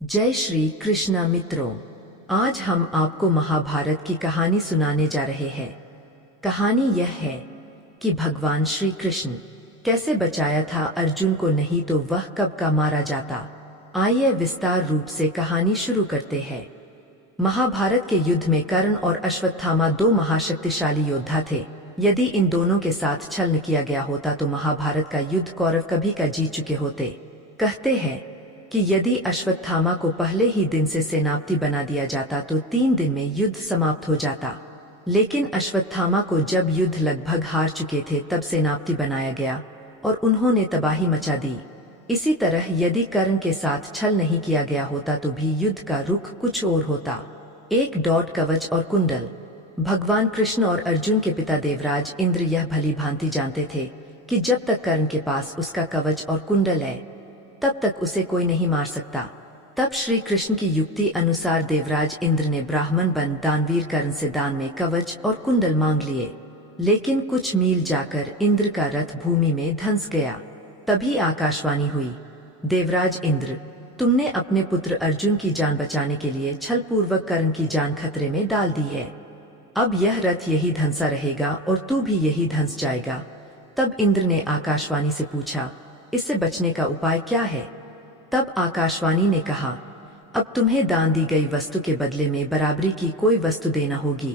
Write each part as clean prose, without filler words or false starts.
जय श्री कृष्ण मित्रों। आज हम आपको महाभारत की कहानी सुनाने जा रहे हैं। कहानी यह है कि भगवान श्री कृष्ण कैसे बचाया था अर्जुन को, नहीं तो वह कब का मारा जाता। आइए विस्तार रूप से कहानी शुरू करते हैं। महाभारत के युद्ध में कर्ण और अश्वत्थामा दो महाशक्तिशाली योद्धा थे। यदि इन दोनों के साथ छल न किया गया होता तो महाभारत का युद्ध कौरव कभी का जीत चुके होते। कहते हैं कि यदि अश्वत्थामा को पहले ही दिन से सेनापति बना दिया जाता तो 3 दिन में युद्ध समाप्त हो जाता। लेकिन अश्वत्थामा को जब युद्ध लगभग हार चुके थे तब सेनापति बनाया गया और उन्होंने तबाही मचा दी। इसी तरह यदि कर्ण के साथ छल नहीं किया गया होता तो भी युद्ध का रुख कुछ और होता। एक डॉट कवच और कुंडल। भगवान कृष्ण और अर्जुन के पिता देवराज इंद्र यह भली भांति जानते थे कि जब तक कर्ण के पास उसका कवच और कुंडल है तब तक उसे कोई नहीं मार सकता। तब श्री कृष्ण की युक्ति अनुसार देवराज इंद्र ने ब्राह्मण बन दानवीर कर्ण से दान में कवच और कुंडल मांग लिए। लेकिन कुछ मील जाकर इंद्र का रथ भूमि में धंस गया। तभी आकाशवाणी हुई, देवराज इंद्र, तुमने अपने पुत्र अर्जुन की जान बचाने के लिए छलपूर्वक कर्ण की जान खतरे में डाल दी है। अब यह रथ यही धंसा रहेगा और तू भी यही धंस जाएगा। तब इंद्र ने आकाशवाणी से पूछा, इससे बचने का उपाय क्या है? तब आकाशवाणी ने कहा, अब तुम्हें दान दी गई वस्तु के बदले में बराबरी की कोई वस्तु देना होगी।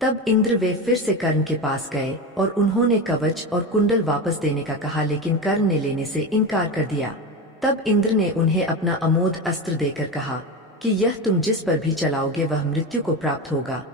तब इंद्र वे फिर से कर्ण के पास गए और उन्होंने कवच और कुंडल वापस देने का कहा, लेकिन कर्ण ने लेने से इनकार कर दिया। तब इंद्र ने उन्हें अपना अमोघ अस्त्र देकर कहा कि यह तुम जिस पर भी चलाओगे वह मृत्यु को प्राप्त होगा,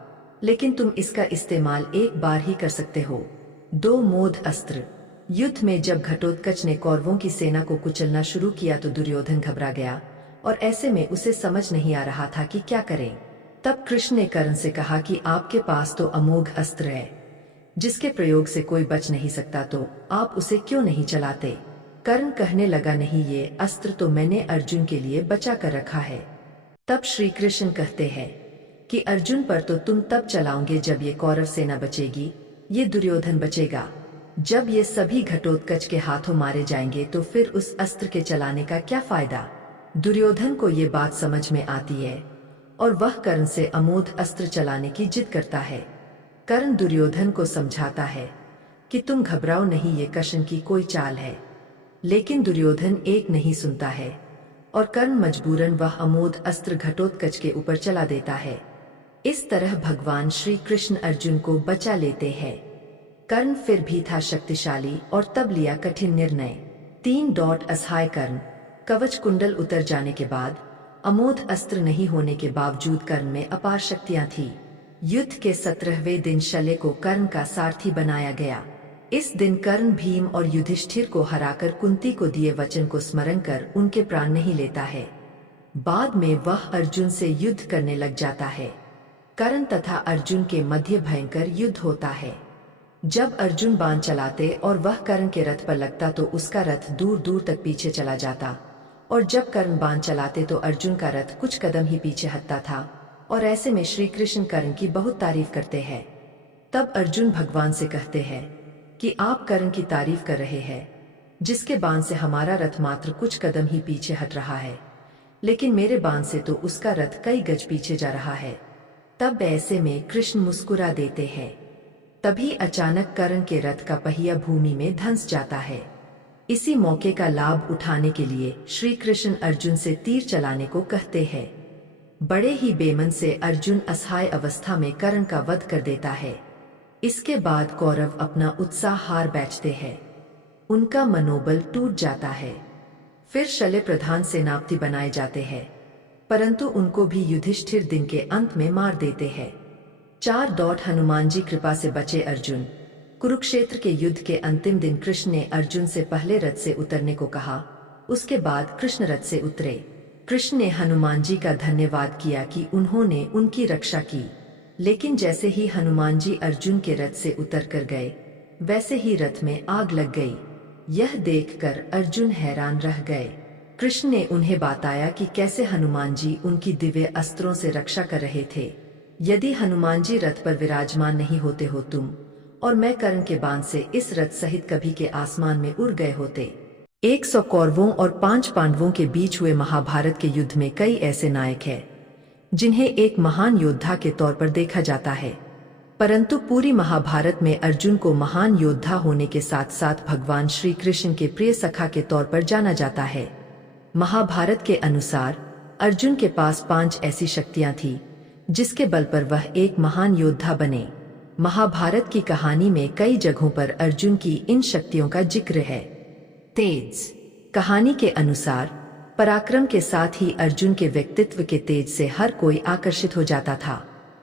लेकिन तुम इसका इस्तेमाल एक बार ही कर सकते हो। 2 मोध अस्त्र। युद्ध में जब घटोत्कच ने कौरवों की सेना को कुचलना शुरू किया तो दुर्योधन घबरा गया और ऐसे में उसे समझ नहीं आ रहा था कि क्या करें। तब कृष्ण ने कर्ण से कहा कि आपके पास तो अमोघ अस्त्र है जिसके प्रयोग से कोई बच नहीं सकता, तो आप उसे क्यों नहीं चलाते? कर्ण कहने लगा, नहीं, ये अस्त्र तो मैंने अर्जुन के लिए बचा कर रखा है। तब श्री कृष्ण कहते हैं कि अर्जुन पर तो तुम तब चलाओगे जब ये कौरव सेना बचेगी, ये दुर्योधन बचेगा। जब ये सभी घटोत्कच के हाथों मारे जाएंगे तो फिर उस अस्त्र के चलाने का क्या फायदा? दुर्योधन को ये बात समझ में आती है और वह कर्ण से अमोघ अस्त्र चलाने की जिद करता है। कर्ण दुर्योधन को समझाता है कि तुम घबराओ नहीं, ये कृष्ण की कोई चाल है। लेकिन दुर्योधन एक नहीं सुनता है और कर्ण मजबूरन वह अमोघ अस्त्र घटोत्कच के ऊपर चला देता है। इस तरह भगवान श्री कृष्ण अर्जुन को बचा लेते हैं। कर्ण फिर भी था शक्तिशाली और तब लिया कठिन निर्णय। 3 डॉट असहाय कर्ण। कवच कुंडल उतर जाने के बाद, अमोघ अस्त्र नहीं होने के बावजूद कर्ण में अपार शक्तियां थी। युद्ध के 17वें दिन शल्य को कर्ण का सारथी बनाया गया। इस दिन कर्ण भीम और युधिष्ठिर को हराकर कुंती को दिए वचन को स्मरण कर उनके प्राण नहीं लेता है। बाद में वह अर्जुन से युद्ध करने लग जाता है। कर्ण तथा अर्जुन के मध्य भयंकर युद्ध होता है। जब अर्जुन बाण चलाते और वह कर्ण के रथ पर लगता तो उसका रथ दूर दूर तक पीछे चला जाता, और जब कर्ण बाण चलाते तो अर्जुन का रथ कुछ कदम ही पीछे हटता था। और ऐसे में श्री कृष्ण कर्ण की बहुत तारीफ करते हैं। तब अर्जुन भगवान से कहते हैं कि आप कर्ण की तारीफ कर रहे हैं जिसके बाण से हमारा रथ मात्र कुछ कदम ही पीछे हट रहा है, लेकिन मेरे बाण से तो उसका रथ कई गज पीछे जा रहा है। तब ऐसे में कृष्ण मुस्कुरा देते हैं। तभी अचानक कर्ण के रथ का पहिया भूमि में धंस जाता है। इसी मौके का लाभ उठाने के लिए श्री कृष्ण अर्जुन से तीर चलाने को कहते हैं। बड़े ही बेमन से अर्जुन असहाय अवस्था में कर्ण का वध कर देता है। इसके बाद कौरव अपना उत्साह हार बैठते हैं, उनका मनोबल टूट जाता है। फिर शल्य प्रधान सेनापति बनाए जाते हैं, परंतु उनको भी युधिष्ठिर दिन के अंत में मार देते हैं। 4 डॉट हनुमान जी कृपा से बचे अर्जुन। कुरुक्षेत्र के युद्ध के अंतिम दिन कृष्ण ने अर्जुन से पहले रथ से उतरने को कहा, उसके बाद कृष्ण रथ से उतरे। कृष्ण ने हनुमान जी का धन्यवाद किया कि उन्होंने उनकी रक्षा की, लेकिन जैसे ही हनुमान जी अर्जुन के रथ से उतर कर गए वैसे ही रथ में आग लग गई। यह देखकर अर्जुन हैरान रह गए। कृष्ण ने उन्हें बताया कि कैसे हनुमान जी उनकी दिव्य अस्त्रों से रक्षा कर रहे थे। यदि हनुमान जी रथ पर विराजमान नहीं होते हो तुम और मैं कर्ण के बाण से इस रथ सहित कभी के आसमान में उड़ गए होते। 100 कौरवों और 5 पांडवों के बीच हुए महाभारत के युद्ध में कई ऐसे नायक हैं जिन्हें एक महान योद्धा के तौर पर देखा जाता है, परंतु पूरी महाभारत में अर्जुन को महान योद्धा होने के साथ साथ भगवान श्री कृष्ण के प्रिय सखा के तौर पर जाना जाता है। महाभारत के अनुसार अर्जुन के पास 5 ऐसी शक्तियां थी जिसके बल पर वह एक महान योद्धा बने। महाभारत की कहानी में कई जगहों पर अर्जुन की इन शक्तियों का जिक्र है। तेज। कहानी के अनुसार पराक्रम के साथ ही अर्जुन के व्यक्तित्व के तेज से हर कोई आकर्षित हो जाता था।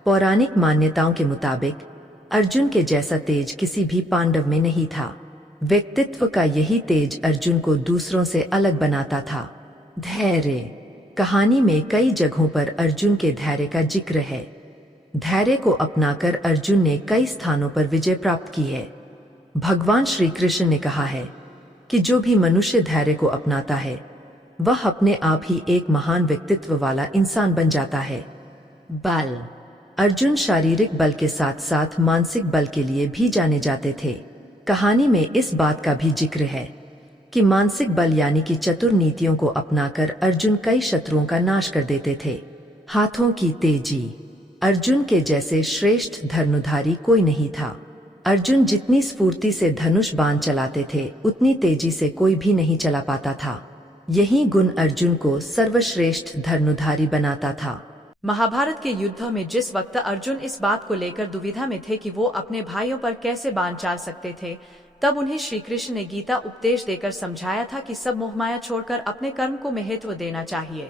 पौराणिक मान्यताओं के मुताबिक अर्जुन के जैसा तेज किसी भी पांडव में नहीं था। व्यक्तित्व का यही तेज अर्जुन को दूसरों से अलग बनाता था। धैर्य। कहानी में कई जगहों पर अर्जुन के धैर्य का जिक्र है। धैर्य को अपनाकर अर्जुन ने कई स्थानों पर विजय प्राप्त की है। भगवान श्री कृष्ण ने कहा है कि जो भी मनुष्य धैर्य को अपनाता है वह अपने आप ही एक महान व्यक्तित्व वाला इंसान बन जाता है। बल। अर्जुन शारीरिक बल के साथ साथ मानसिक बल के लिए भी जाने जाते थे। कहानी में इस बात का भी जिक्र है कि मानसिक बल यानी कि चतुर नीतियों को अपनाकर अर्जुन कई शत्रुओं का नाश कर देते थे। हाथों की तेजी। अर्जुन के जैसे श्रेष्ठ धनुर्धारी कोई नहीं था। अर्जुन जितनी स्फूर्ति से धनुष बाण चलाते थे उतनी तेजी से कोई भी नहीं चला पाता था। यही गुण अर्जुन को सर्वश्रेष्ठ धनुर्धारी बनाता था। महाभारत के युद्ध में जिस वक्त अर्जुन इस बात को लेकर दुविधा में थे कि वो अपने भाइयों पर कैसे बाण चाल सकते थे, तब उन्हें श्री कृष्ण ने गीता उपदेश देकर समझाया था कि सब मोहमाया छोड़कर अपने कर्म को महत्व देना चाहिए।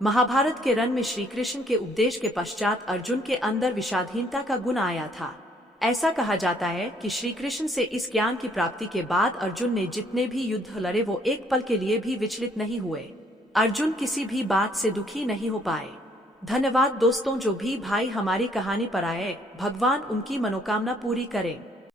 महाभारत के रण में श्री कृष्ण के उपदेश के पश्चात अर्जुन के अंदर विषादहीनता का गुण आया था। ऐसा कहा जाता है कि श्री कृष्ण से इस ज्ञान की प्राप्ति के बाद अर्जुन ने जितने भी युद्ध लड़े वो एक पल के लिए भी विचलित नहीं हुए। अर्जुन किसी भी बात से दुखी नहीं हो पाए। धन्यवाद दोस्तों, जो भी भाई हमारी कहानी पर आए, भगवान उनकी मनोकामना पूरी करें।